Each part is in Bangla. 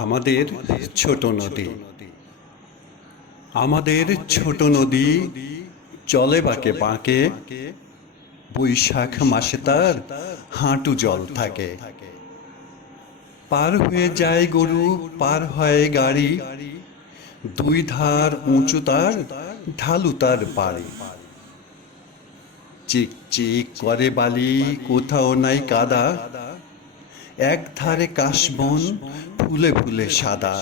আমাদের ছোট নদী, আমাদের ছোট নদী চলে বাঁকে বাঁকে। বৈশাখ মাসে তার হাঁটু জল থাকে। পার হয়ে যায় গরু, পার হয় গাড়ি, দুই ধার উঁচু তার, ঢালু তার বাড়ি। চিক চিক করে বালি, কোথাও নাই কাদা, এক ধারে কাশবন ফুলে ফুলে সাদা।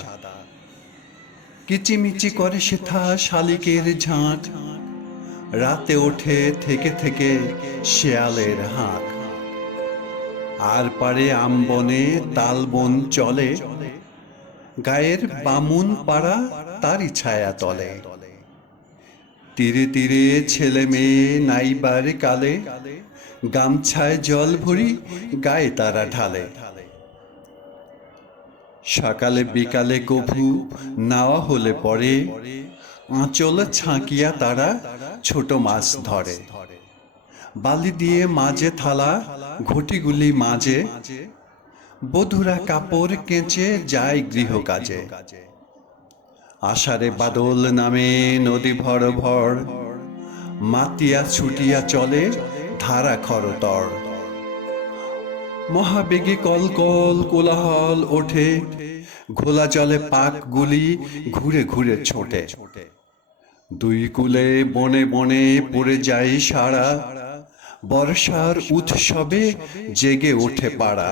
কিচিমিচি করে সেথা শালিকের ঝাঁক, রাতে ওঠে থেকে থেকে শেয়ালের হাঁক। আর পারে আমবনে তালবন চলে, গায়ের বামুন পাড়া তারই ছায়া তলে। তীরে তীরে ছেলে মেয়ে নাইবার কালে, গামছায় জল ভরি গায়ে তারা ঢালে। সকালে বিকালে কভু নাওয়া হলে পরে, আঁচল ছাঁকিয়া তারা ছোট মাছ ধরে। বালি দিয়ে মাঝে থালা, ঘটিগুলি মাঝে, বধুরা কাপড় কেচে যায় গৃহ কাজে। আষাঢ়ে বাদল নামে নদী ভর ভর, মাতিয়া ছুটিয়া চলে ধারা খরতর। মহাবেগে কল কল কোলাহল ওঠে, ঘোলা জলে পাকগুলি ঘুরে ঘুরে ছোটে। দুই কূলে বনে বনে পড়ে যায় সারা, বর্ষার উৎসবে জেগে ওঠে পাড়া।